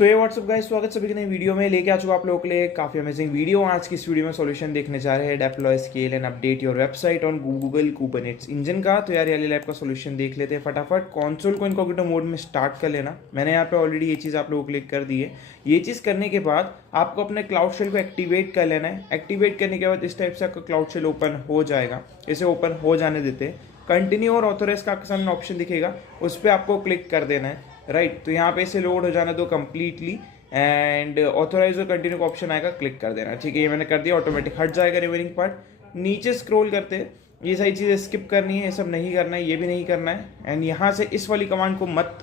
सो ये WhatsApp guys, स्वागत सभी के नई वीडियो में लेके आ चुका आप लोगों के लिए काफ़ी अमेजिंग वीडियो। आज की इस वीडियो में सॉल्यूशन देखने जा रहे हैं deploy scale and update your website on Google Kubernetes engine का। तो यार ये लैब का सॉल्यूशन देख लेते हैं फटाफट। कंसोल को इनकॉग्निटो मोड में स्टार्ट कर लेना। मैंने यहाँ पे ऑलरेडी ये चीज़ आप लोगों को क्लिक कर दी है। ये चीज़ करने के बाद आपको अपने क्लाउड शेल को एक्टिवेट कर लेना है। एक्टिवेट करने के बाद इस टाइप से आपका क्लाउड शेल ओपन हो जाएगा। इसे ओपन हो जाने देते हैं। कंटिन्यू और ऑथोराइज का सामने ऑप्शन दिखेगा, उस पर आपको क्लिक कर देना है। राइट, तो यहाँ पे इसे लोड हो जाना दो कंप्लीटली एंड ऑथोराइज और कंटिन्यू का ऑप्शन आएगा, क्लिक कर देना। ठीक है, ये मैंने कर दिया, ऑटोमेटिक हट जाएगा रिमेनिंग पार्ट। नीचे स्क्रॉल करते हैं, ये सारी चीज़ें स्किप करनी है, ये सब नहीं करना है, ये भी नहीं करना है। एंड यहाँ से इस वाली कमांड को मत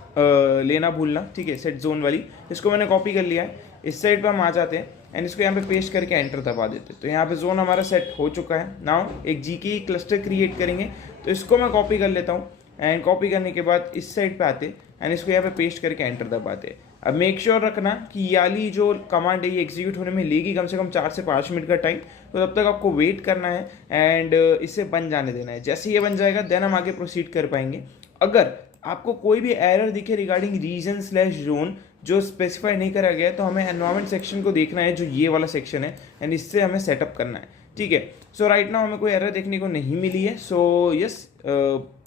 लेना भूलना। ठीक है, सेट जोन वाली, इसको मैंने कॉपी कर लिया है। इस साइड पर हम आ जाते हैं एंड इसको यहाँ पे पेस्ट करके एंटर दबा देते हैं। तो यहाँ पे जोन हमारा सेट हो चुका है। नाउ एक जीके क्लस्टर क्रिएट करेंगे, तो इसको मैं कॉपी कर लेता हूँ एंड कॉपी करने के बाद इस साइड पे आते एंड इसको यहाँ पे पेस्ट करके एंटर दबाते। अब मेक श्योर रखना कि ये वाली जो कमांड है ये एग्जीक्यूट होने में लेगी कम से कम 4 से 5 मिनट का टाइम। तो तब तक आपको वेट करना है एंड इसे बन जाने देना है। जैसे ये बन जाएगा देन हम आगे प्रोसीड कर पाएंगे। अगर आपको कोई भी एरर दिखे रिगार्डिंग रीजन स्लैश जोन जो स्पेसिफाई नहीं करा गया है, तो हमें एनवायरमेंट सेक्शन को देखना है, जो ये वाला सेक्शन है, एंड इससे हमें सेटअप करना है। ठीक है, सो राइट नाउ हमें कोई एरर देखने को नहीं मिली है। सो यस,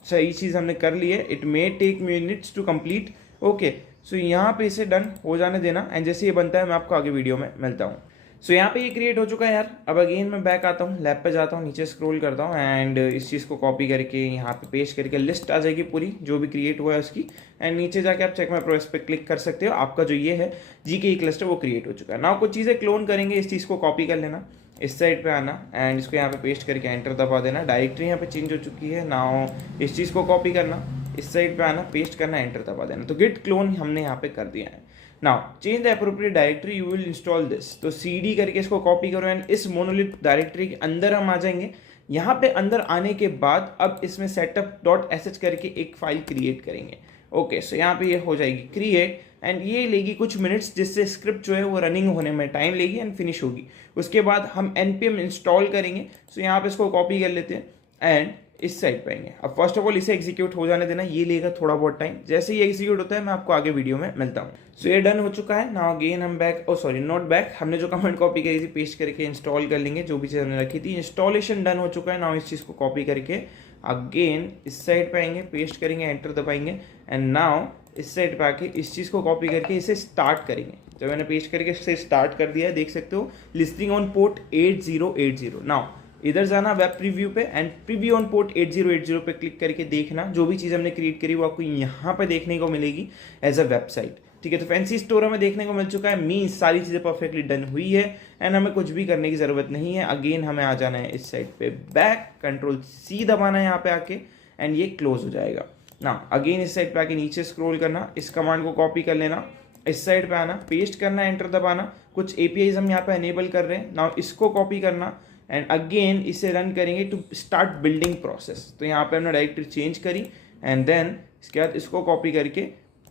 सही चीज़ हमने कर ली है। It may take minutes to complete. Okay, so यहाँ पे इसे डन हो जाने देना एंड जैसे ये बनता है मैं आपको आगे वीडियो में मिलता हूँ। सो यहाँ पे ये क्रिएट हो चुका है यार। अब अगेन मैं बैक आता हूँ, लैब पे जाता हूँ, नीचे स्क्रॉल करता हूँ एंड इस चीज़ को कॉपी करके यहाँ पे पेस्ट करके लिस्ट आ जाएगी पूरी जो भी क्रिएट हुआ है उसकी। एंड नीचे जाके आप चेक माय प्रोग्रेस पे क्लिक कर सकते हो। आपका जो ये है जीके क्लस्टर वो क्रिएट हो चुका है। नाउ कुछ चीज़ें क्लोन करेंगे, इस चीज़ को कॉपी कर लेना, इस साइड पे आना एंड इसको यहाँ पे पेस्ट करके एंटर दबा देना। डायरेक्टरी यहाँ पे चेंज हो चुकी है। नाउ इस चीज़ को कॉपी करना, इस साइड पे आना, पेस्ट करना, एंटर दबा देना। तो गिट क्लोन हमने यहाँ पे कर दिया है। Now change the appropriate directory, you will install this. तो CD करके इसको कॉपी करो एंड इस मोनोलिथ डायरेक्टरी के अंदर हम आ जाएंगे। यहाँ पे अंदर आने के बाद अब इसमें setup.sh करके एक फाइल क्रिएट करेंगे। ओके, सो यहाँ पे ये हो जाएगी क्रिएट एंड ये लेगी कुछ मिनट्स, जिससे स्क्रिप्ट जो है वो रनिंग होने में टाइम लेगी एंड फिनिश होगी। उसके बाद हम npm इंस्टॉल करेंगे। सो यहाँ पे इसको कॉपी कर लेते हैं एंड इस साइड पे आएंगे। अब फर्स्ट ऑफ ऑल इसे एग्जीक्यूट हो जाने देना, ये लेगा थोड़ा बहुत टाइम। जैसे ही एग्जीक्यूट होता है मैं आपको आगे वीडियो में मिलता हूँ। सो ये डन हो चुका है। नाउ अगेन हम back, oh sorry not back, हमने जो कमेंट कॉपी करी थी पेस्ट करके इंस्टॉल कर लेंगे जो भी चीज़ हमने रखी थी। इंस्टॉलेशन डन हो चुका है। नाउ इस चीज़ को कॉपी करके अगेन इस साइड पे आएंगे, पेस्ट करेंगे, एंटर दबाएंगे एंड नाउ इस साइड पे आके इस चीज़ को कॉपी करके इसे स्टार्ट करेंगे। जब मैंने पेस्ट करके इसे स्टार्ट कर दिया है, देख सकते हो लिस्टिंग ऑन पोर्ट 8080। नाउ इधर जाना वेब प्रीव्यू पे एंड प्रीव्यू ऑन पोर्ट 8080 पे क्लिक करके देखना जो भी चीज़ हमने क्रिएट करी वो आपको यहाँ पे देखने को मिलेगी एज अ वेबसाइट। ठीक है, तो फैंसी स्टोर हमें देखने को मिल चुका है। मीन्स सारी चीज़ें परफेक्टली डन हुई है एंड हमें कुछ भी करने की ज़रूरत नहीं है। अगेन हमें आ जाना है इस साइड पे बैक, Ctrl+C दबाना है यहाँ पे आके एंड ये क्लोज हो जाएगा। ना अगेन इस साइड पे आके नीचे स्क्रॉल करना, इस कमांड को कॉपी कर लेना, इस साइड पे आना, पेस्ट करना, एंटर दबाना। कुछ APIs हम यहाँ पे एनेबल कर रहे हैं। नाउ इसको कॉपी करना एंड अगेन इसे रन करेंगे टू स्टार्ट बिल्डिंग प्रोसेस। तो यहाँ पे हमने डायरेक्टरी चेंज करी एंड देन इसके बाद इसको कॉपी करके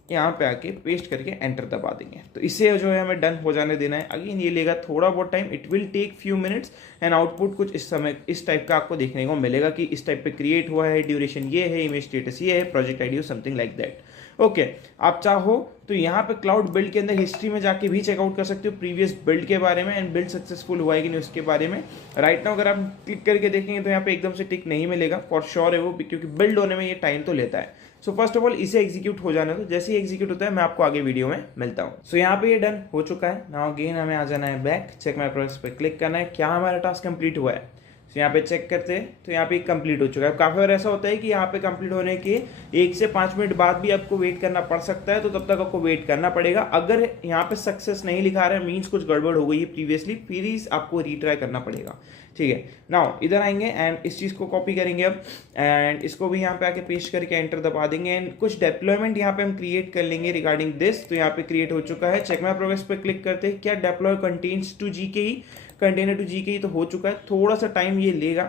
यहाँ पे आके पेस्ट करके एंटर दबा देंगे। तो इसे जो है हमें डन हो जाने देना है। अगेन ये लेगा थोड़ा बहुत time, it will take few minutes and output कुछ इस समय इस टाइप का आपको देखने को मिलेगा कि इस टाइप पे क्रिएट हुआ है, ड्यूरेशन ये है, इमेज स्टेटस ये है, project ID something like that. Okay, आप चाहो तो यहाँ पे क्लाउड बिल्ड के अंदर हिस्ट्री में जाके भी चेकआउट कर सकते हो प्रीवियस बिल्ड के बारे में एंड बिल्ड सक्सेसफुल हुआ है कि नहीं उसके बारे में। राइट नाउ अगर आप क्लिक करके देखेंगे तो यहाँ पे एकदम से टिक नहीं मिलेगा, फॉर श्योर है वो, क्योंकि बिल्ड होने में ये टाइम तो लेता है। सो फर्स्ट ऑफ ऑल इसे एग्जीक्यूट हो जाना, तो जैसे ही एग्जीक्यूट होता है मैं आपको आगे वीडियो में मिलता हूँ। सो यहाँ पे ये डन हो चुका है। नाउ अगेन हमें आ जाना है बैक, चेक माय प्रोग्रेस पे क्लिक करना है, क्या हमारा टास्क कंप्लीट हुआ है। तो यहाँ पे चेक करते हैं तो यहाँ पे कंप्लीट हो चुका है। काफ़ी बार ऐसा होता है कि यहाँ पे कंप्लीट होने के 1 से 5 मिनट बाद भी आपको वेट करना पड़ सकता है, तो तब तक आपको वेट करना पड़ेगा। अगर यहाँ पे सक्सेस नहीं लिखा रहा है मीन्स कुछ गड़बड़ हो गई है प्रीवियसली, फिर आपको रीट्राई करना पड़ेगा। ठीक है, नाउ इधर आएंगे एंड इस चीज़ को कॉपी करेंगे अब एंड इसको भी यहाँ पे आके पेस्ट करके एंटर दबा देंगे एंड कुछ डेप्लॉयमेंट यहाँ पे हम क्रिएट कर लेंगे रिगार्डिंग दिस। तो यहाँ पे क्रिएट हो चुका है। चेक माय प्रोग्रेस पे क्लिक करते हैं, क्या deploy containers to GKE, container to GKE तो हो चुका है। थोड़ा सा टाइम ये लेगा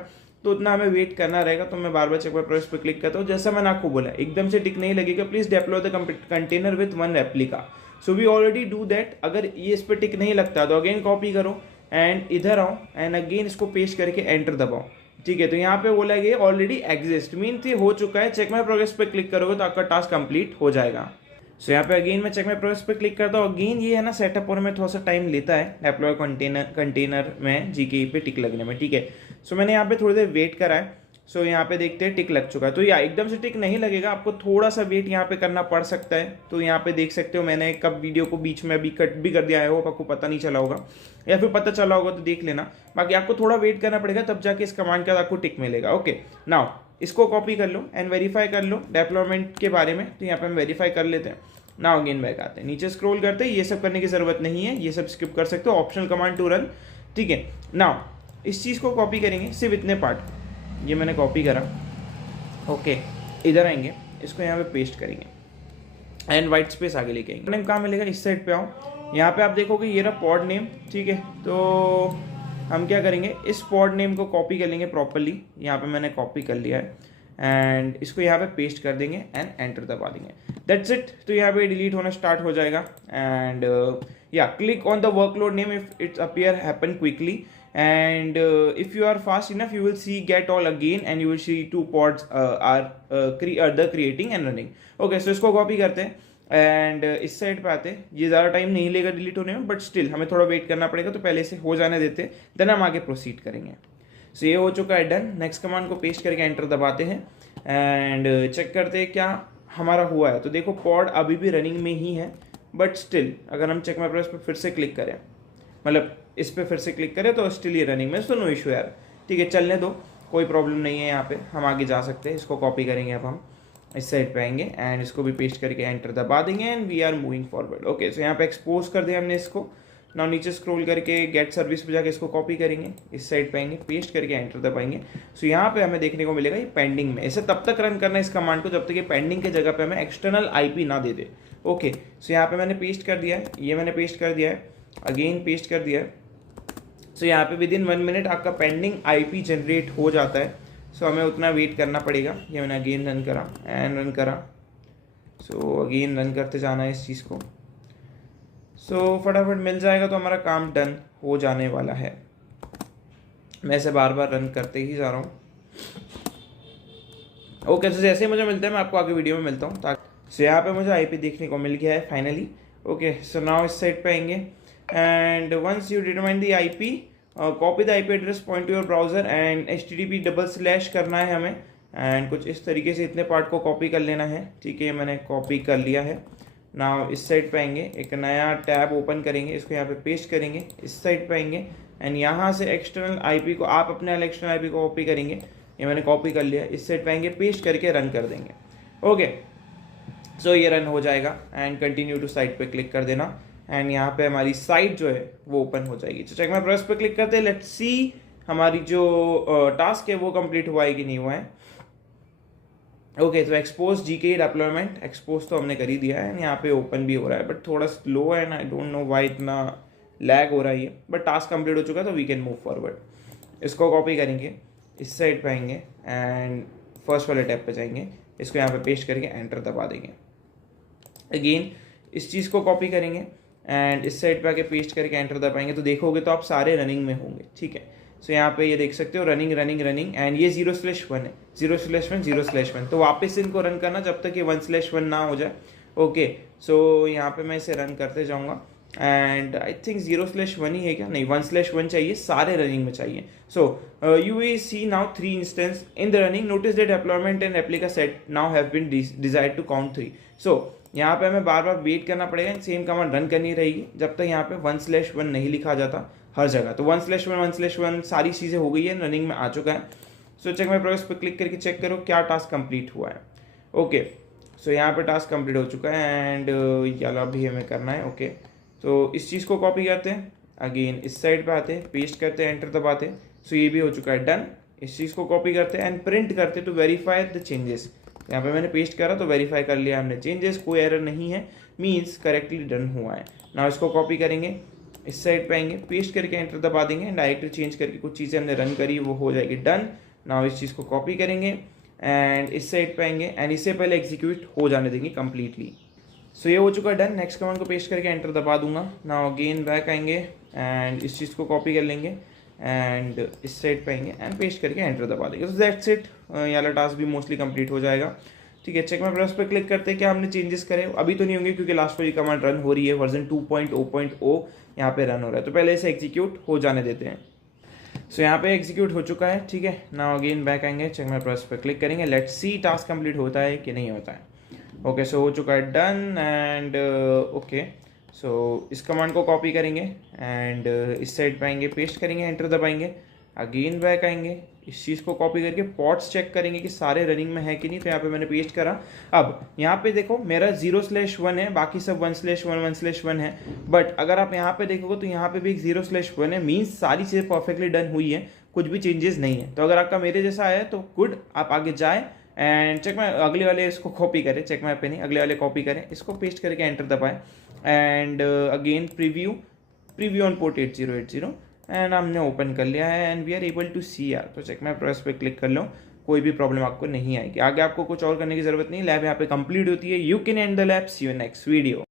तो उतना हमें वेट करना रहेगा। तो मैं बार बार चेक माय प्रोग्रेस पे क्लिक करता हूँ। जैसा मैंने आपको बोला एकदम से टिक नहीं लगेगा, please deploy the container with 1 replica. So we already do that. अगर ये इस पर टिक नहीं लगता तो अगेन कॉपी करो एंड इधर आओ एंड अगेन इसको पेस्ट करके एंटर दबाओ। ठीक है, तो यहाँ पे बोला गया ऑलरेडी एग्जिस्ट मीन्स ये हो चुका है। चेक माय प्रोग्रेस पे क्लिक करोगे तो आपका टास्क कंप्लीट हो जाएगा। सो यहाँ पे अगेन मैं चेक माई प्रोसेस पे क्लिक करता हूँ। अगेन ये है ना सेटअप होने में थोड़ा सा टाइम लेता है डेप्लॉय कंटेनर में GKE पे टिक लगने में, ठीक है। सो मैंने यहाँ पे थोड़ी देर वेट करा है। सो यहाँ पे देखते हैं टिक लग चुका है। तो या एकदम से टिक नहीं लगेगा, आपको थोड़ा सा वेट यहाँ पे करना पड़ सकता है। तो यहाँ पे देख सकते हो मैंने कब वीडियो को बीच में अभी कट भी कर दिया है, वो आपको पता नहीं चला होगा, या फिर पता चला होगा तो देख लेना। बाकी आपको थोड़ा वेट करना पड़ेगा, तब जाके इस कमांड के बाद आपको टिक मिलेगा। ओके, नाउ इसको कॉपी कर लो एंड वेरीफाई कर लो डेप्लॉयमेंट के बारे में। तो यहाँ पे हम वेरीफाई कर लेते हैं। नाउ अगेन बैक आते हैं, नीचे स्क्रॉल करते हैं। ये सब करने की जरूरत नहीं है, ये सब स्किप कर सकते हो, ऑप्शनल कमांड टू रन, ठीक है। नाउ इस चीज़ को कॉपी करेंगे, सिर्फ इतने पार्ट को। ये मैंने कॉपी करा, ओके। इधर आएंगे, इसको यहाँ पे पेस्ट करेंगे एंड वाइट स्पेस आगे लेके आएंगे। नेम कहाँ मिलेगा, इस साइड पे आओ। यहाँ पे आप देखोगे ये रहा पॉड नेम, ठीक है। तो हम क्या करेंगे, इस पॉड नेम को कॉपी कर लेंगे प्रॉपरली। यहाँ पे मैंने कॉपी कर लिया है एंड इसको यहाँ पे पेस्ट कर देंगे एंड एंटर दबा देंगे। That's it. तो यहाँ पे डिलीट होना स्टार्ट हो जाएगा एंड या click on the workload name if it's appear happen quickly and if you are fast enough you will see get all again and you will see 2 pods are the creating and running। okay, so इसको copy करते हैं and इस side पे आते हैं। ये ज़्यादा time नहीं लेगा डिलीट होने में, बट स्टिल हमें थोड़ा वेट करना पड़ेगा, तो पहले से हो जाने देते हैं, देन हम आगे प्रोसीड करेंगे। सो ये हो चुका है डन। नेक्स्ट कमांड को पेस्ट करके एंटर दबाते हैं एंड चेक करते हैं क्या हमारा हुआ है। तो देखो पॉड अभी भी रनिंग में ही है, बट स्टिल अगर हम चेक माई प्रोसेस पर फिर से क्लिक करें, मतलब इस पे फिर से क्लिक करें, तो स्टिल ये रनिंग में। तो नो इशू यार, ठीक है, चलने दो, कोई प्रॉब्लम नहीं है। यहाँ पे हम आगे जा सकते हैं। इसको कॉपी करेंगे, अब हम इस साइड पे आएंगे एंड इसको भी पेस्ट करके एंटर दबा देंगे and we are moving forward. Okay, so यहाँ पे एक्सपोज कर दिया हमने इसको। नाउ नीचे स्क्रॉल करके गेट सर्विस पे जाके इसको कॉपी करेंगे, इस साइड पे आएंगे, पेस्ट करके एंटर दबाएंगे। सो यहाँ पे हमें देखने को मिलेगा ये पेंडिंग में। इसे तब तक रन करना है इस कमांड को जब तक ये पेंडिंग के जगह पे हमें एक्सटर्नल IP ना दे दे। ओके, सो यहाँ पे मैंने पेस्ट कर दिया है, ये मैंने पेस्ट कर दिया है, अगेन पेस्ट कर दिया है। सो यहाँ पे विद इन 1 मिनट आपका पेंडिंग IP जनरेट हो जाता है। सो हमें उतना वेट करना पड़ेगा। ये मैंने अगेन रन करा एंड रन करा। सो अगेन रन करते जाना है इस चीज़ को। सो फटाफट मिल जाएगा, तो हमारा काम डन हो जाने वाला है। मैं इसे बार बार रन करते ही जा रहा हूँ। ओके, तो जैसे ही मुझे मिलता है मैं आपको आगे वीडियो में मिलता हूँ। सो यहाँ पे मुझे IP देखने को मिल गया है फाइनली। ओके, सो नाउ इस साइड पे आएंगे and once you determine the IP, copy the IP address, point to your browser and HTTP करना है हमें एंड कुछ इस तरीके से इतने पार्ट को कॉपी कर लेना है, ठीक है। मैंने कॉपी कर लिया है। नाउ इस साइड पे आएंगे, एक नया टैब ओपन करेंगे, इसको यहाँ पे पेस्ट करेंगे, इस साइड पे आएंगे एंड यहाँ से एक्सटर्नल IP को आप अपने वाले एक्सटर्नल IP को कॉपी करेंगे। ये मैंने कॉपी कर लिया, इस साइड पे आएंगे, पेस्ट करके रन कर देंगे। ओके, सो ये रन हो जाएगा एंड कंटिन्यू टू साइट पे क्लिक कर देना एंड यहाँ पे हमारी साइट जो है वो ओपन हो जाएगी। तो चेक माई प्रोसेस पे क्लिक करते हैं, लेट्स सी हमारी जो टास्क है वो कंप्लीट हुआ है कि नहीं हुआ है। ओके, तो एक्सपोज GKE डिप्लॉयमेंट एक्सपोज तो हमने कर ही दिया है, यहाँ पे ओपन भी हो रहा है, बट थोड़ा स्लो है ना, आई डोंट नो वाई इतना लैग हो रहा है ये, बट टास्क कंप्लीट हो चुका है, तो वी कैन मूव फॉरवर्ड। इसको कॉपी करेंगे, इस साइड पे आएंगे एंड फर्स्ट वाले टैब पे जाएंगे, इसको यहाँ पे पेस्ट करके एंटर दबा देंगे। अगेन इस चीज़ को कॉपी करेंगे एंड इस साइड पे आके पेस्ट करके एंटर दबाएंगे, तो देखोगे तो आप सारे रनिंग में होंगे, ठीक है। सो यहाँ पे ये देख सकते हो रनिंग रनिंग रनिंग एंड ये 0/1 है, 0/1 0/1। तो वापस इनको रन करना जब तक ये 1/1 ना हो जाए। ओके, सो यहाँ पे मैं इसे रन करते जाऊँगा एंड आई थिंक 0/1 ही है क्या, नहीं 1/1 चाहिए, सारे रनिंग में चाहिए। So you will see now 3 instance in the running, notice the deployment and replica set now have been desired to count 3। सो यहाँ पे हमें बार बार वेट करना पड़ेगा, सेम कमांड रन करनी रहेगी जब तक यहाँ पे 1/1 नहीं लिखा जाता हर जगह। तो 1/1 सारी चीज़ें हो गई है, रनिंग में आ चुका है। सो चेक माई प्रोग्रेस पे क्लिक करके चेक करो क्या टास्क कंप्लीट हुआ है। ओके, सो यहाँ पे टास्क कंप्लीट हो चुका है एंड याला भी हमें करना है। ओके, तो इस चीज़ को कॉपी करते हैं, अगेन इस साइड पे आते हैं, पेस्ट करते हैं, एंटर दबाते हैं। सो ये भी हो चुका है डन। इस चीज़ को कॉपी करते हैं एंड प्रिंट करते टू वेरीफाई द चेंजेस। यहाँ पे मैंने पेस्ट करा तो वेरीफाई कर लिया हमने चेंजेस, कोई एरर नहीं है, मीन्स करेक्टली डन हुआ है। नाउ इसको कॉपी करेंगे, इस साइड पे आएंगे, पेस्ट करके एंटर दबा देंगे, डायरेक्टली चेंज करके कुछ चीज़ें हमने रन करी वो हो जाएगी डन। नाउ इस चीज़ को कॉपी करेंगे एंड इस साइड पे आएंगे एंड इससे पहले एग्जीक्यूट हो जाने देंगे कम्प्लीटली। सो ये हो चुका है डन। नेक्स्ट कमांड को पेस्ट करके एंटर दबा दूंगा। नाउ अगेन बैक आएंगे एंड इस चीज़ को कॉपी कर लेंगे एंड इस साइड पे आएंगे एंड पेस्ट करके एंटर दबा देंगे। सो दैट्स इट, ये वाला टास्क भी मोस्टली कंप्लीट हो जाएगा। ठीक है, चेक माय प्रोसेस पे क्लिक करते हैं क्या हमने चेंजेस करे। अभी तो नहीं होंगे क्योंकि लास्ट वाली कमांड रन हो रही है, वर्जन 2.0.0 यहाँ पे रन हो रहा है, तो पहले इसे एग्जीक्यूट हो जाने देते हैं। सो यहाँ पे एग्जीक्यूट हो चुका है, ठीक है। नाउ अगेन बैक आएंगे, चेक माय प्रोसेस पे क्लिक करेंगे, लेट्स सी टास्क कंप्लीट होता है कि नहीं होता है। ओके, सो हो चुका है, डन एंड ओके। सो इस कमांड को कॉपी करेंगे एंड इस साइड पे आएंगे, पेस्ट करेंगे, एंटर दबाएंगे, अगेन बैक आएंगे, इस चीज़ को कॉपी करके पॉट्स चेक करेंगे कि सारे रनिंग में है कि नहीं, तो यहाँ पे मैंने पेस्ट करा। अब यहाँ पे देखो मेरा 0/1 है, बाकी सब 1/1 1/1 है, बट अगर आप यहाँ पे देखोगे तो यहाँ पे भी एक 0/1 है, मीन्स सारी चीज़ें परफेक्टली डन हुई है, कुछ भी चेंजेस नहीं है। तो अगर आपका मेरे जैसा है तो गुड, आप आगे जाए एंड चेक माय अगले वाले इसको कॉपी करें, चेक माय पे नहीं, अगले वाले कॉपी करें, इसको पेस्ट करके एंटर दबाएं and again preview on port 8080 and हमने ओपन कर लिया है and we are able to see यार। तो चेक माय प्रोसेस पे क्लिक कर लो, कोई भी प्रॉब्लम आपको नहीं आएगी। आगे आपको कुछ और करने की जरूरत नहीं, लैब यहाँ पे कंप्लीट होती है। You can end the lab, see you next video.